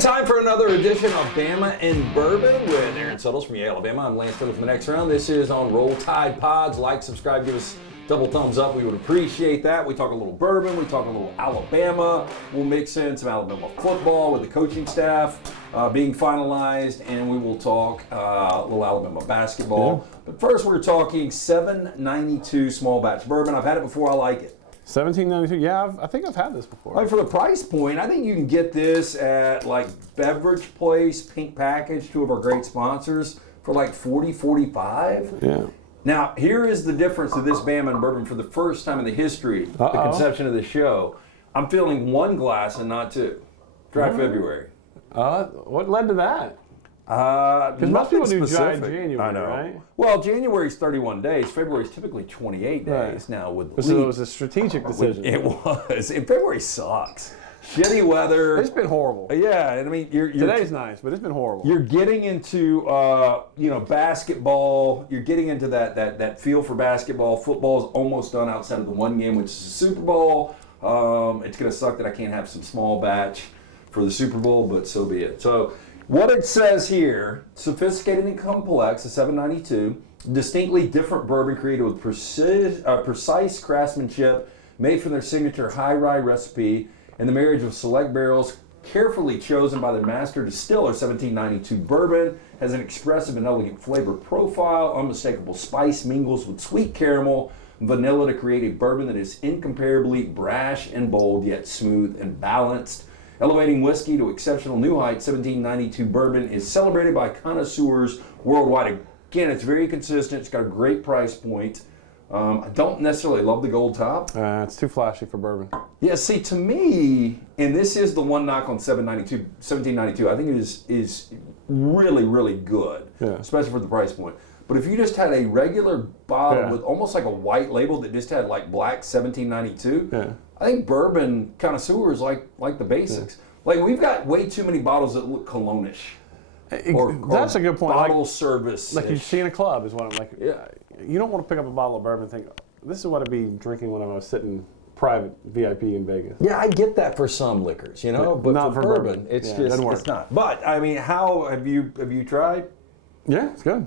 Time for another edition of Bama and Bourbon with Aaron Suttles from Alabama. I'm Lance Taylor from the next round. This is on Roll Tide Pods. Like, subscribe, give us double thumbs up. We would appreciate that. We talk a little bourbon. We talk a little Alabama. We'll mix in some Alabama football with the coaching staff being finalized, and we will talk a little Alabama basketball. Yeah. But first, we're talking 792 small batch bourbon. I've had it before. I like it. 1792. Yeah, I think I've had this before. I mean, for the price point, I think you can get this at like Beverage Place, Pink Package, two of our great sponsors, for like $40, $45. Yeah. Now, here is the difference of this Bama and Bourbon for the first time in the history, the conception of the show. I'm filling one glass and not two. Dry February. What led to that? Because most people do dry January, I know. Right? Well, January's 31 days. February's typically 28 days right. now. So it was a strategic decision. It was. And February sucks. Shitty weather. It's been horrible. Yeah, and I mean, today's nice, but it's been horrible. You're getting into, basketball. You're getting into that feel for basketball. Football is almost done outside of the one game, which is the Super Bowl. It's going to suck that I can't have some small batch for the Super Bowl, but so be it. So what it says here, sophisticated and complex, a 792, distinctly different bourbon created with precise craftsmanship, made from their signature high rye recipe, and the marriage of select barrels carefully chosen by the master distiller. 1792 bourbon has an expressive and elegant flavor profile. Unmistakable spice mingles with sweet caramel, vanilla to create a bourbon that is incomparably brash and bold, yet smooth and balanced. Elevating whiskey to exceptional new heights, 1792 bourbon is celebrated by connoisseurs worldwide. Again, it's very consistent. It's got a great price point. I don't necessarily love the gold top. It's too flashy for bourbon. Yeah, see, to me, and this is the one knock on 1792, I think it is really, really good, especially for the price point. But if you just had a regular bottle with almost like a white label that just had like black 1792, I think bourbon connoisseurs like the basics. Like, we've got way too many bottles that look cologne-ish. That's a good point. Bottle service. Like you see in a club is what I'm like. Yeah. You don't want to pick up a bottle of bourbon and think, this is what I'd be drinking when I was sitting private VIP in Vegas. Yeah, I get that for some liquors, but not for bourbon. It's just it's not. But I mean, how have you tried? Yeah, it's good.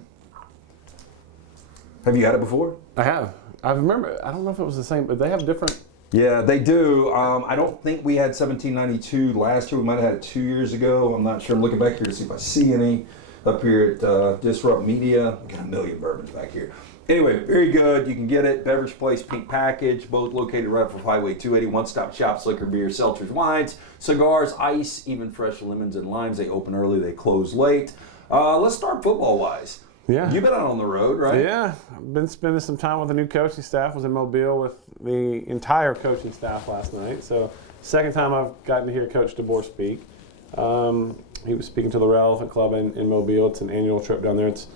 Have you had it before? I have. I remember. I don't know if it was the same, but they have different. Yeah, they do. I don't think we had 1792 last year. We might have had it 2 years ago. I'm not sure. I'm looking back here to see if I see any up here at Disrupt Media. We got a million bourbons back here. Anyway, very good. You can get it. Beverage Place, Pink Package, both located right off of Highway 280. One-stop shops, liquor, beer, seltzers, wines, cigars, ice, even fresh lemons and limes. They open early. They close late. Let's start football-wise. Yeah. You've been out on the road, right? Yeah. I've been spending some time with the new coaching staff. Was in Mobile with the entire coaching staff last night. So, second time I've gotten to hear Coach DeBoer speak. He was speaking to the Red Elephant Club in Mobile. It's an annual trip down there. It's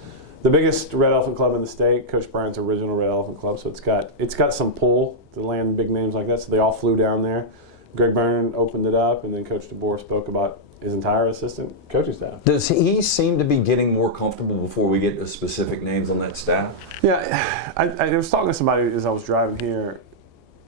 the biggest Red Elephant Club in the state, Coach Bryant's original Red Elephant Club. So it's got some pull to land big names like that. So they all flew down there. Greg Byrne opened it up, and then Coach DeBoer spoke about his entire assistant coaching staff. Does he seem to be getting more comfortable before we get to specific names on that staff? Yeah, I was talking to somebody as I was driving here.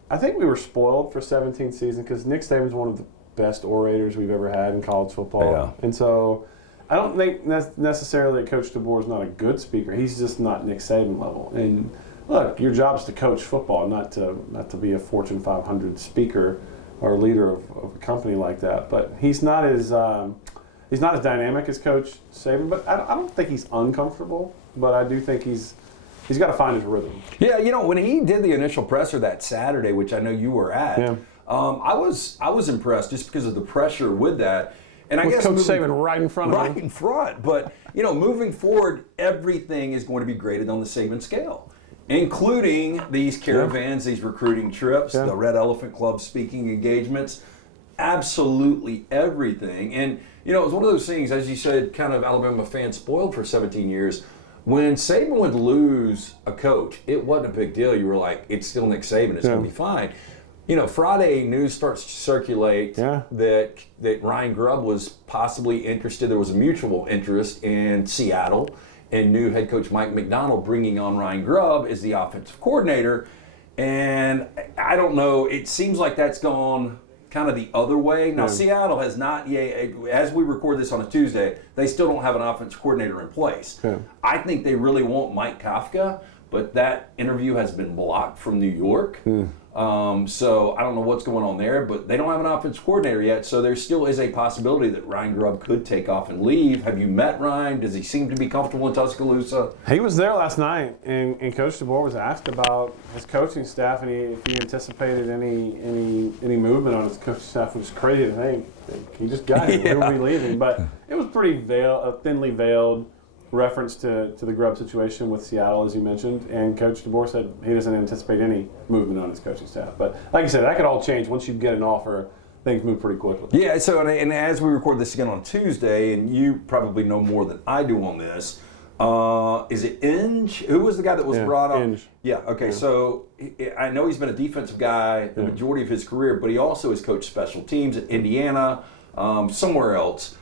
I think we were spoiled for 17th season because Nick Saban's one of the best orators we've ever had in college football. Yeah. And so I don't think necessarily Coach DeBoer is not a good speaker. He's just not Nick Saban level. And look, your job is to coach football, not to be a Fortune 500 speaker or leader of a company like that. But he's not as dynamic as Coach Saban. But I don't think he's uncomfortable. But I do think he's got to find his rhythm. Yeah, when he did the initial presser that Saturday, which I know you were at, I was impressed just because of the pressure with that. And I guess Coach Saban right in front of him. Right in front. But, moving forward, everything is going to be graded on the Saban scale, including these caravans, these recruiting trips, the Red Elephant Club speaking engagements, absolutely everything. And, it was one of those things, as you said, kind of Alabama fans spoiled for 17 years. When Saban would lose a coach, it wasn't a big deal. You were like, it's still Nick Saban. It's going to be fine. Friday news starts to circulate that Ryan Grubb was possibly interested. There was a mutual interest in Seattle and new head coach Mike McDonald bringing on Ryan Grubb as the offensive coordinator. And I don't know, it seems like that's gone kind of the other way. Now, Seattle has not yet, as we record this on a Tuesday, they still don't have an offensive coordinator in place. Yeah. I think they really want Mike Kafka, but that interview has been blocked from New York. So I don't know what's going on there, but they don't have an offensive coordinator yet, so there still is a possibility that Ryan Grubb could take off and leave. Have you met Ryan? Does he seem to be comfortable in Tuscaloosa? He was there last night, and Coach DeBoer was asked about his coaching staff and if he anticipated any movement on his coaching staff, which is crazy to think. He just got it. When were we leaving? But it was pretty thinly veiled reference to the Grubb situation with Seattle, as you mentioned, and Coach DeBoer said he doesn't anticipate any movement on his coaching staff. But like you said, that could all change once you get an offer. Things move pretty quickly. Yeah. So and as we record this again on Tuesday, and you probably know more than I do on this. Is it Inge? Who was the guy that was brought up? Inge. Yeah. Okay. Yeah. So I know he's been a defensive guy the majority of his career, but he also has coached special teams at Indiana, somewhere else.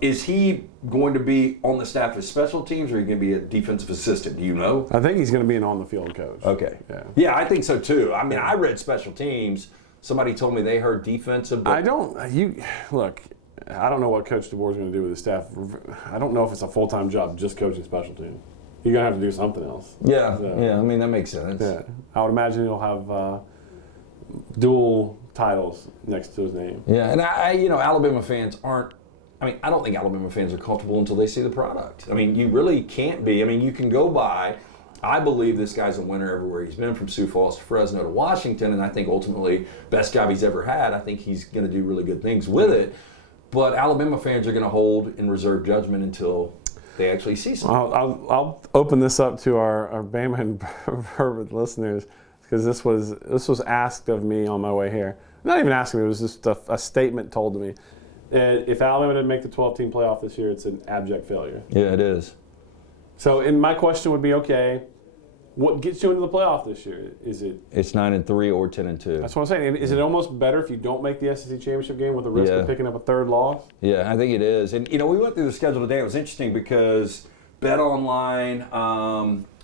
Is he going to be on the staff as special teams, or is he going to be a defensive assistant? Do you know? I think he's going to be an on-the-field coach. Okay. Yeah, I think so too. I mean, I read special teams. Somebody told me they heard defensive. But Look, I don't know what Coach DeBoer is going to do with his staff. I don't know if it's a full-time job just coaching special teams. You're going to have to do something else. Yeah, I mean, that makes sense. Yeah. I would imagine he'll have dual titles next to his name. Yeah, and Alabama fans aren't. I don't think Alabama fans are comfortable until they see the product. I mean, you really can't be. I mean, you can go by. I believe this guy's a winner everywhere he's been, from Sioux Falls to Fresno to Washington, and I think ultimately best job he's ever had. I think he's going to do really good things with it. But Alabama fans are going to hold in reserve judgment until they actually see something. I'll open this up to our Bama and Bourbon listeners, because this was asked of me on my way here. Not even asking me, it was just a statement told to me. If Alabama didn't make the 12-team playoff this year, it's an abject failure. Yeah, it is. So, and my question would be, okay, what gets you into the playoff this year? Is it? It's 9-3 or 10-2. That's what I'm saying. Is it almost better if you don't make the SEC championship game with the risk of picking up a third loss? Yeah, I think it is. And we went through the schedule today. It was interesting because Bet Online,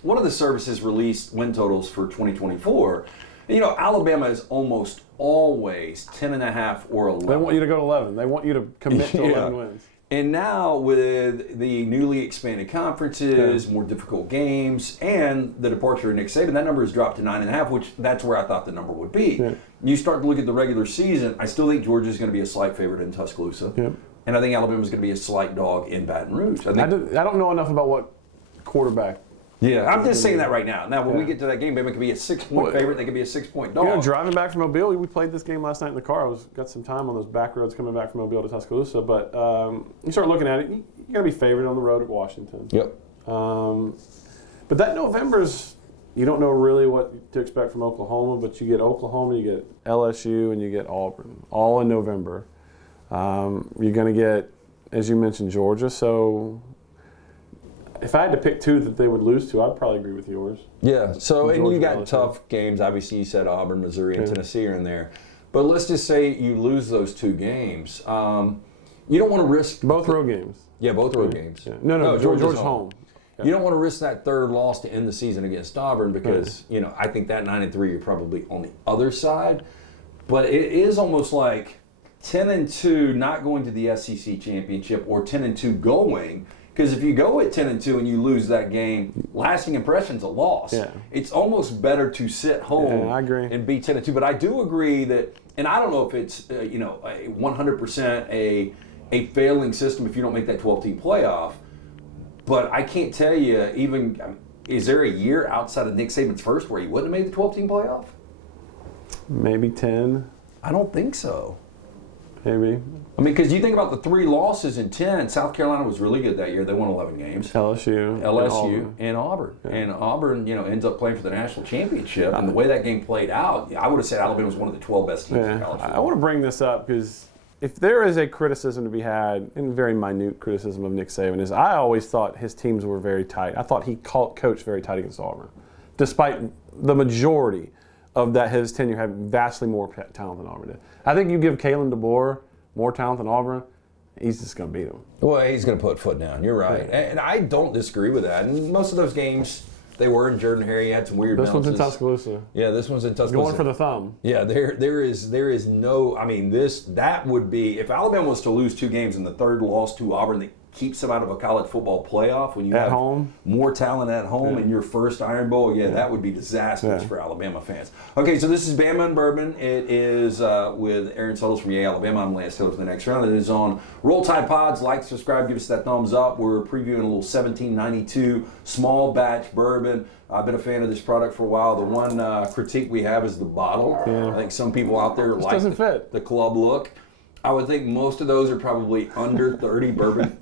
one of the services released win totals for 2024. Alabama is almost always 10.5 or 11. They want you to go to 11. They want you to commit to 11 wins. And now with the newly expanded conferences, more difficult games, and the departure of Nick Saban, that number has dropped to 9.5, which that's where I thought the number would be. Yeah. You start to look at the regular season, I still think Georgia's going to be a slight favorite in Tuscaloosa. Yeah. And I think Alabama's going to be a slight dog in Baton Rouge. I don't know enough about what quarterback. Yeah, I'm just saying that right now. Now, when we get to that game, Bama could be a 6-point favorite. They could be a 6-point dog. Driving back from Mobile, we played this game last night in the car. I got some time on those back roads coming back from Mobile to Tuscaloosa. But you start looking at it, you're going to be favored on the road at Washington. Yep. But that November's, you don't know really what to expect from Oklahoma, but you get Oklahoma, you get LSU, and you get Auburn, all in November. You're going to get, as you mentioned, Georgia. So if I had to pick two that they would lose to, I'd probably agree with yours. Yeah. So, and you got tough games. Obviously, you said Auburn, Missouri, and Tennessee are in there. But let's just say you lose those two games. You don't want to risk both road games. Yeah, both road games. Yeah. No, Georgia's home. You don't want to risk that third loss to end the season against Auburn because I think that 9-3 you're probably on the other side. But it is almost like 10-2 not going to the SEC championship, or 10-2 going. Because if you go at 10-2 and you lose that game, lasting impression's a loss. Yeah. It's almost better to sit home I agree. And be 10-2. But I do agree that, and I don't know if it's 100% a failing system if you don't make that 12-team playoff. But I can't tell you, is there a year outside of Nick Saban's first where he wouldn't have made the 12-team playoff? Maybe 10. I don't think so. Maybe. Because you think about the 3 losses in 10, South Carolina was really good that year. They won 11 games. LSU, and Auburn. Yeah. And Auburn, ends up playing for the national championship. And the way that game played out, I would have said Alabama was one of the 12 best teams in college football. I want to bring this up because if there is a criticism to be had, and very minute criticism of Nick Saban, is I always thought his teams were very tight. I thought he coached very tight against Auburn, despite the majority of that his tenure had vastly more talent than Auburn did. I think you give Kalen DeBoer more talent than Auburn, he's just going to beat him. Well, he's going to put foot down. You're right. Yeah. And I don't disagree with that. And most of those games, They were in Jordan-Hare. You had some weird This one's in bounces. Tuscaloosa. Yeah, this one's in Tuscaloosa. Going for the thumb. Yeah, there is no. I mean, that would be if Alabama was to lose 2 games and the third loss to Auburn that keeps them out of a college football playoff when you have home. more talent at home in your first Iron Bowl. Yeah, that would be disastrous for Alabama fans. Okay, so this is Bama and Bourbon. It is with Aaron Suttles from Alabama. I'm Lance Taylor for the next round. It is on Roll Tide Pods. Like, subscribe, give us that thumbs up. We're previewing a little 1792 small batch bourbon. I've been a fan of this product for a while. The one critique we have is the bottle. Yeah. I think some people out there like the club look. I would think most of those are probably under 30 bourbon.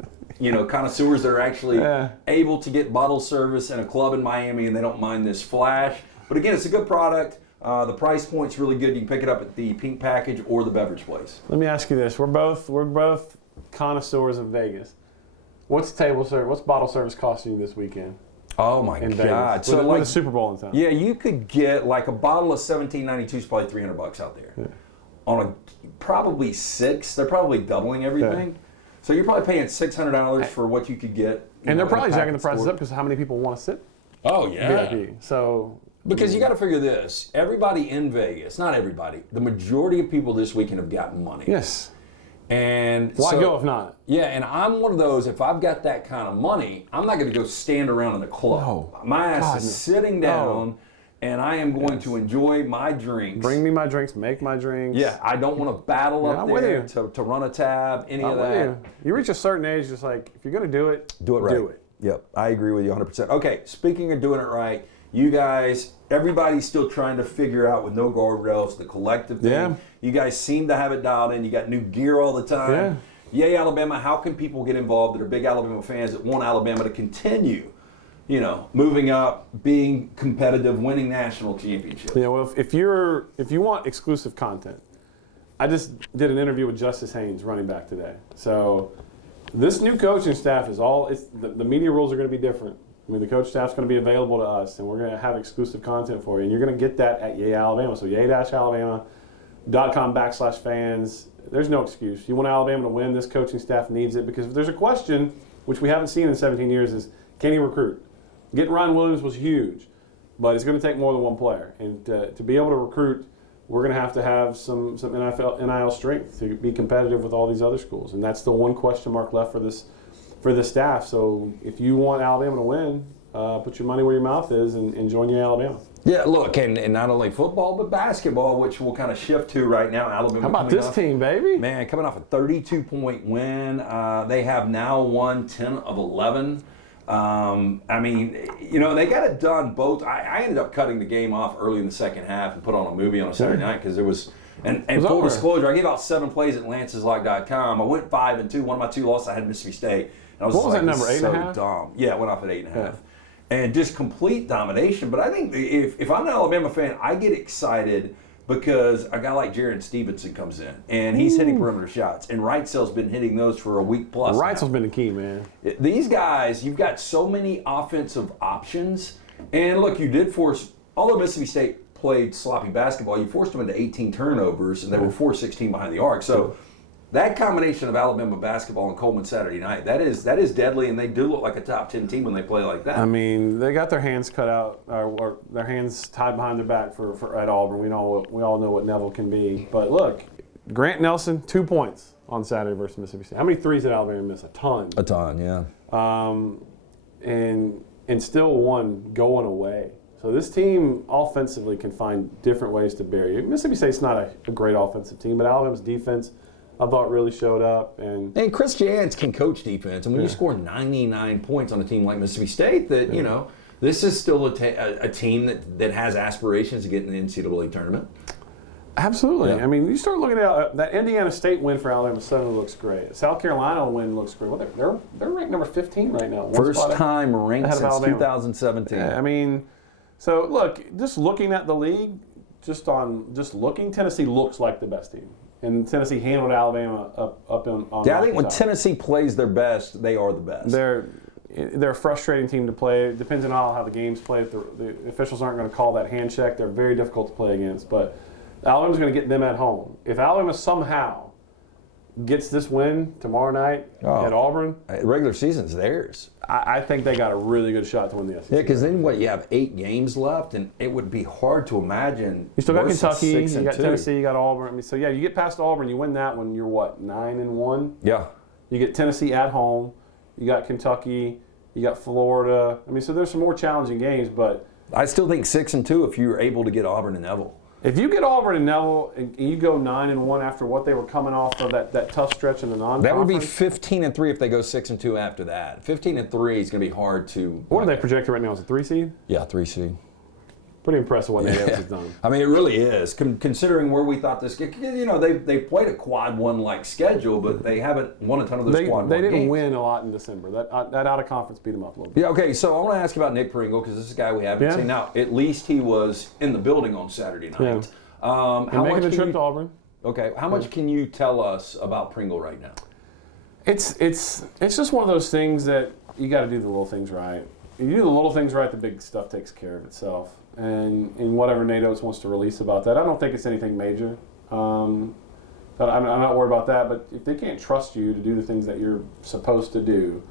Connoisseurs that are actually able to get bottle service in a club in Miami, and they don't mind this flash. But again, it's a good product. The price point's really good. You can pick it up at the pink package or the beverage place. Let me ask you this: we're both connoisseurs of Vegas. What's bottle service costing you this weekend? Oh my God! So with the Super Bowl in town. Yeah, you could get like a bottle of 1792 is probably $300 out there. Yeah. On probably 6, they're probably doubling everything. Yeah. So you're probably paying $600 for what you could get. And they're probably jacking the prices up because how many people want to sit? Oh, yeah. VIP. So because you got to figure this. Everybody in Vegas, not everybody, the majority of people this weekend have gotten money. Yes. And why go if not? Yeah, and I'm one of those, if I've got that kind of money, I'm not going to go stand around in the club. No. My ass is sitting down. And I am going to enjoy my drinks. Bring me my drinks, make my drinks. Yeah, I don't want to battle up there to run a tab, any of that. You reach a certain age, just like, if you're going to do it, do it right. Do it. Yep, I agree with you 100%. Okay, speaking of doing it right, you guys, everybody's still trying to figure out with no guardrails the collective thing. Yeah. You guys seem to have it dialed in. You got new gear all the time. Yeah. Yay, Alabama. How can people get involved that are big Alabama fans that want Alabama to continue? Moving up, being competitive, winning national championships. Yeah, well, if you want exclusive content, I just did an interview with Justice Haynes, running back today. So this new coaching staff is the media rules are going to be different. I mean, the coach staff's going to be available to us, and we're going to have exclusive content for you. And you're going to get that at Yay Alabama. So yay-alabama.com/fans. There's no excuse. You want Alabama to win, this coaching staff needs it. Because if there's a question, which we haven't seen in 17 years, is can he recruit? Getting Ryan Williams was huge, but it's going to take more than one player. And to be able to recruit, we're going to have some NIL strength to be competitive with all these other schools. And that's the one question mark left for this staff. So if you want Alabama to win, put your money where your mouth is and join your Alabama. Yeah, look, and not only football, but basketball, which we'll kind of shift to right now. Alabama. How about this team, baby? Man, coming off a 32-point win. They have now won 10 of 11. I mean, they got it done both. I ended up cutting the game off early in the second half and put on a movie on a Saturday night because there was, and full disclosure, I gave out 7 plays at lanceslog.com. I went 5-2. One of my 2 losses, I had Mississippi State. And I was what was that number, 8.5? Dumb. Yeah, it went off at 8.5. Yeah. And just complete domination. But I think if I'm an Alabama fan, I get excited because a guy like Jaron Stevenson comes in, and he's hitting perimeter shots. And Wrightsell's been hitting those for a week plus. Wrightsell's been the key, man. These guys, you've got so many offensive options. And look, you did force, although Mississippi State played sloppy basketball, you forced them into 18 turnovers, and they were 4-16 behind the arc. So that combination of Alabama basketball and Coleman Saturday night, that is deadly, and they do look like a top 10 team when they play like that. I mean, they got their hands cut out, or their hands tied behind their back for at Auburn. We all know what Neville can be. But look, Grant Nelson, 2 points on Saturday versus Mississippi State. How many threes did Alabama miss? A ton. A ton, yeah. And still won going away. So this team offensively can find different ways to bury you. Mississippi State's not a great offensive team, but Alabama's defense, I thought, really showed up. And Chris Jans can coach defense. And when you score 99 points on a team like Mississippi State, this is still a team that has aspirations to get in the NCAA tournament. Absolutely. Yeah. I mean, you start looking at that Indiana State win for Alabama suddenly looks great. South Carolina win looks great. Well, they're ranked number 15 right now. First time ranked since 2017. Yeah, I mean, so look, just looking at the league, just looking, Tennessee looks like the best team. And Tennessee handled Alabama up on. Yeah, I think when Tennessee plays their best, they are the best. They're a frustrating team to play. It depends on how the game's played. If the officials aren't going to call that hand check, they're very difficult to play against. But Alabama's going to get them at home. If Alabama somehow gets this win tomorrow night at Auburn, regular season's theirs. I think they got a really good shot to win the SEC. Yeah, because then you have 8 games left, and it would be hard to imagine. You still got Kentucky, you got 6-2. Tennessee, you got Auburn. I mean, so yeah, you get past Auburn, you win that one, you're what, 9-1? Yeah. You get Tennessee at home, you got Kentucky, you got Florida. I mean, so there's some more challenging games, but I still think 6-2 if you're able to get Auburn and Neville. if you get Auburn and Neville and you go 9-1 after what they were coming off of that tough stretch in the non-conference. That would be 15-3 if they go 6-2 after that. 15-3 is going to be hard to. What are they projected right now? Is it 3 seed? Yeah, 3 seed. Pretty impressive what Nate has done. I mean, it really is. Considering where we thought this, they played a quad one like schedule, but they haven't won a ton of those quad one games. They didn't win a lot in December. That out of conference beat them up a little bit. Yeah. Okay. So I want to ask you about Nick Pringle because this is a guy we haven't seen. Now, at least he was in the building on Saturday night. Yeah. How making the trip to Auburn. Okay. How much can you tell us about Pringle right now? It's just one of those things that you got to do the little things right. You do the little things right, the big stuff takes care of itself. And whatever Nate Oates wants to release about that, I don't think it's anything major. But I'm not worried about that. But if they can't trust you to do the things that you're supposed to do,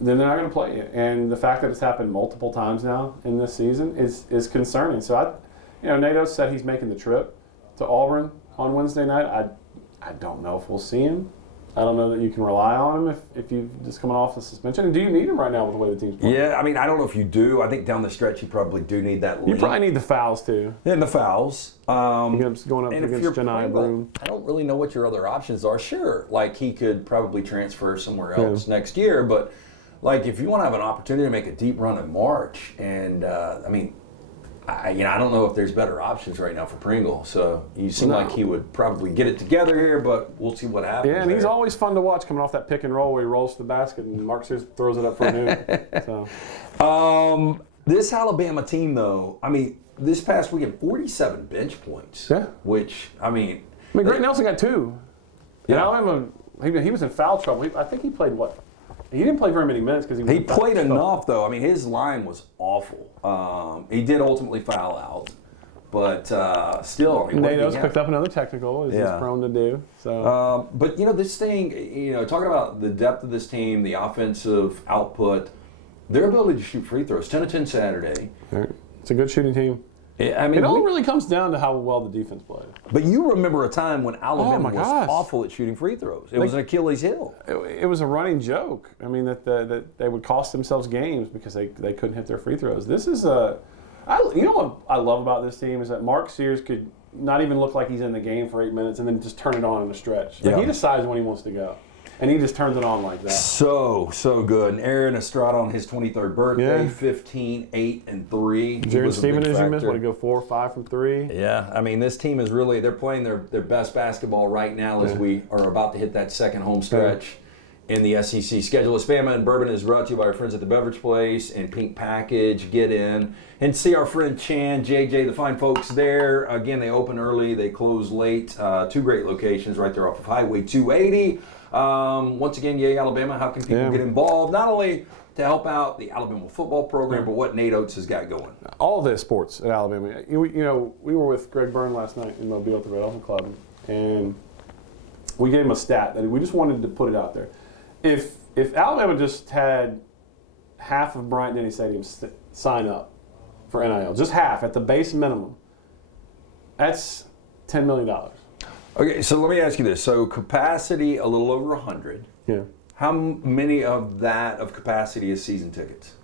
then they're not going to play you. And the fact that it's happened multiple times now in this season is concerning. So Nate Oates said he's making the trip to Auburn on Wednesday night. I don't know if we'll see him. I don't know that you can rely on him if you've just coming off the suspension. And do you need him right now with the way the team's playing? Yeah, I mean, I don't know if you do. I think down the stretch you probably do need that lead. You probably need the fouls too. And the fouls. Going up against Janai Broom. I don't really know what your other options are. Sure, like he could probably transfer somewhere else next year, but like if you want to have an opportunity to make a deep run in March, and I don't know if there's better options right now for Pringle. So you seem like he would probably get it together here, but we'll see what happens. Yeah, and he's always fun to watch coming off that pick and roll where he rolls to the basket and Mark Sears throws it up for a noon. So. This Alabama team, though, I mean, this past weekend, 47 bench points. Yeah. Which, Greg Nelson got 2. Yeah. Alabama, he was in foul trouble. I think he played what? He didn't play very many minutes because he played enough, though. I mean, his line was awful. He did ultimately foul out, but still. I mean, Nate Oates picked up another technical, as he's prone to do. So, but this thing, talking about the depth of this team, the offensive output, their ability to shoot free throws, 10 of 10 Saturday. It's a good shooting team. I mean, it all really comes down to how well the defense played. But you remember a time when Alabama was awful at shooting free throws. It was an Achilles heel. It was a running joke. I mean, that they would cost themselves games because they couldn't hit their free throws. This is what I love about this team is that Mark Sears could not even look like he's in the game for 8 minutes and then just turn it on in a stretch. He decides when he wants to go. And he just turns it on like that. So good. And Aaron Estrada on his 23rd birthday, 15, 8, and 3. Jared Stevens, as you missed, want to go 4 or 5 from 3? Yeah, I mean, this team is really, they're playing their best basketball right now as we are about to hit that second home stretch in the SEC schedule. Bama and Bourbon is brought to you by our friends at the Beverage Place and Pink Package. Get in and see our friend Chan, JJ, the fine folks there. Again, they open early, they close late. 2 great locations right there off of Highway 280. Once again, Yay Alabama, how can people get involved? Not only to help out the Alabama football program, but what Nate Oates has got going. All the sports at Alabama. We were with Greg Byrne last night in Mobile at the Red Elephant Club, and we gave him a stat that we just wanted to put it out there. If Alabama just had half of Bryant-Denny Stadium sign up for NIL, just half at the base minimum, that's $10 million. Okay, so let me ask you this. So capacity a little over 100. Yeah. How many of capacity is season tickets?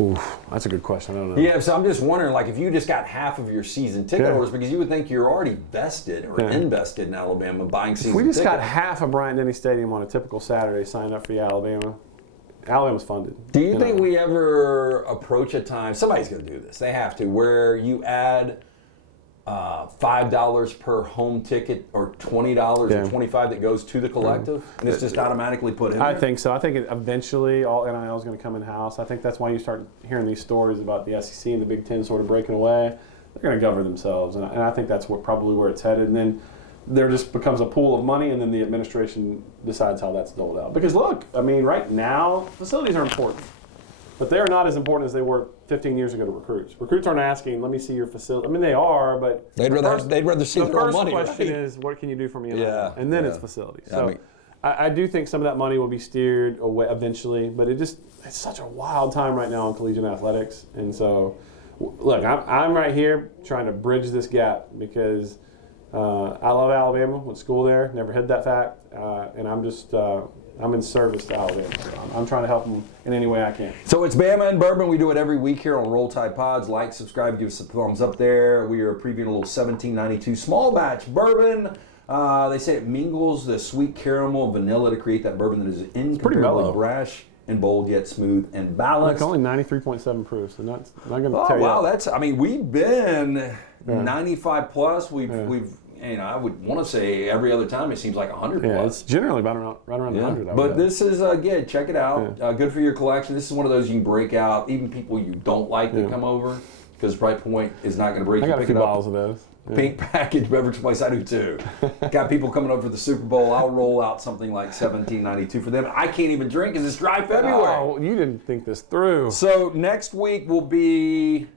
Oof, that's a good question. I don't know. Yeah, so I'm just wondering, like, if you just got half of your season ticket holders, because you would think you're already vested or invested in Alabama buying season tickets. If we just got half of Bryant-Denny Stadium on a typical Saturday signed up for Alabama's funded. Do you think we ever approach a time, somebody's going to do this, they have to, where you add $5 per home ticket or $20 or $25 that goes to the collective, and it's just automatically put in there? I think so. I think eventually all NIL is going to come in-house. I think that's why you start hearing these stories about the SEC and the Big Ten sort of breaking away. They're going to govern themselves, and I think that's probably where it's headed. And then there just becomes a pool of money, and then the administration decides how that's doled out. Because look, I mean, right now, facilities are important. But they are not as important as they were 15 years ago to recruits. Recruits aren't asking, let me see your facility. I mean, they are, but They'd rather see their own money, The first question right? is, what can you do for me? And then it's facilities. Yeah, So I do think some of that money will be steered away eventually, but it's such a wild time right now in collegiate athletics. And so, look, I'm right here trying to bridge this gap because I love Alabama, went to school there, never hid that fact, and I'm in service to Alabama. So I'm trying to help them in any way I can. So it's Bama and Bourbon. We do it every week here on Roll Tide Pods. Like, subscribe, give us a thumbs up there. We are previewing a little 1792 small batch bourbon. They say it mingles the sweet caramel vanilla to create that bourbon that is incomparably brash and bold, yet smooth and balanced. Like only 93.7 proof, so not going to tell you. Wow, we've been 95 plus. We've I would want to say every other time it seems like 100 plus. Yeah, it's generally right around 100. But this is good. Check it out. Good for your collection. This is one of those you can break out. Even people you don't like that come over, because Bright Point is not going to break. I got a few bottles of those. Pink package beverage place. I do too. Got people coming over for the Super Bowl. I'll roll out something like 1792 for them. I can't even drink because it's dry February. Oh, you didn't think this through. So next week will be.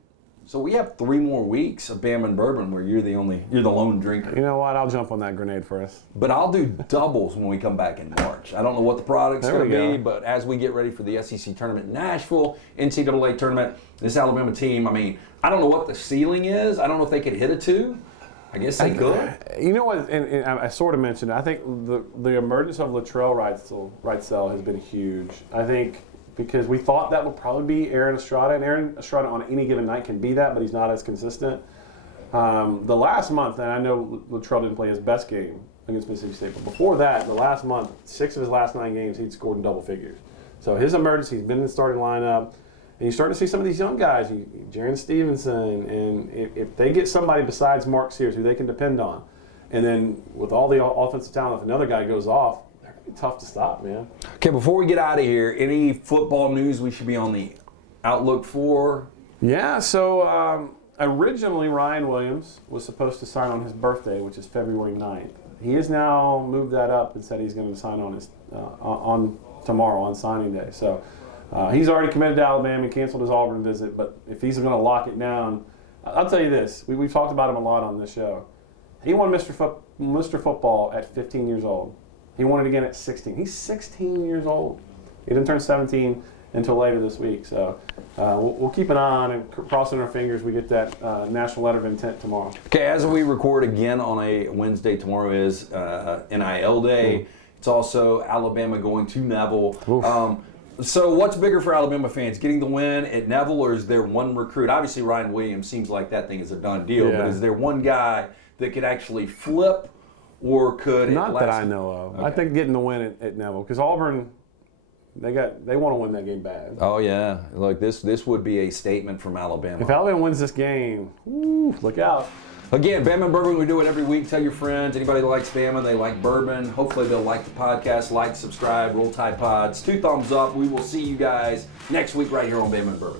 So we have 3 more weeks of Bama and Bourbon where you're the lone drinker. You know what? I'll jump on that grenade for us. But I'll do doubles when we come back in March. I don't know what the product's going to be, but as we get ready for the SEC tournament in Nashville, NCAA tournament, this Alabama team, I don't know what the ceiling is. I don't know if they could hit a 2. I guess they could. You know what? And I sort of mentioned, I think the emergence of Latrell Wrightsell has been huge. I think because we thought that would probably be Aaron Estrada, and Aaron Estrada on any given night can be that, but he's not as consistent. The last month, and I know Latrell didn't play his best game against Mississippi State, but before that, the last month, 6 of his last 9 games, he'd scored in double figures. So his emergence, he's been in the starting lineup, and you're starting to see some of these young guys, Jaron Stevenson, and if they get somebody besides Mark Sears who they can depend on, and then with all the offensive talent, if another guy goes off, they're going to be tough to stop, man. Okay, before we get out of here, any football news we should be on the outlook for? Yeah, so originally Ryan Williams was supposed to sign on his birthday, which is February 9th. He has now moved that up and said he's going to sign on on tomorrow, on signing day. So he's already committed to Alabama. He canceled his Auburn visit, but if he's going to lock it down, I'll tell you this. We've talked about him a lot on this show. He won Mr. Football at 15 years old. He won it again at 16. He's 16 years old. He didn't turn 17 until later this week. So we'll keep an eye on and crossing our fingers we get that national letter of intent tomorrow. Okay, as we record again on a Wednesday, tomorrow is NIL Day. It's also Alabama going to Neville. So what's bigger for Alabama fans, getting the win at Neville, or is there one recruit? Obviously Ryan Williams seems like that thing is a done deal, but is there one guy that could actually flip, or could it Not last? that I know of. Okay. I think getting the win at Neville, because Auburn, they want to win that game bad. Oh yeah, look, this would be a statement from Alabama. If Alabama wins this game, look out. Again, Bama and Bourbon, we do it every week. Tell your friends, anybody that likes Bama, they like bourbon. Hopefully they'll like the podcast, like, subscribe, Roll Tide Pods. 2 thumbs up. We will see you guys next week right here on Bama and Bourbon.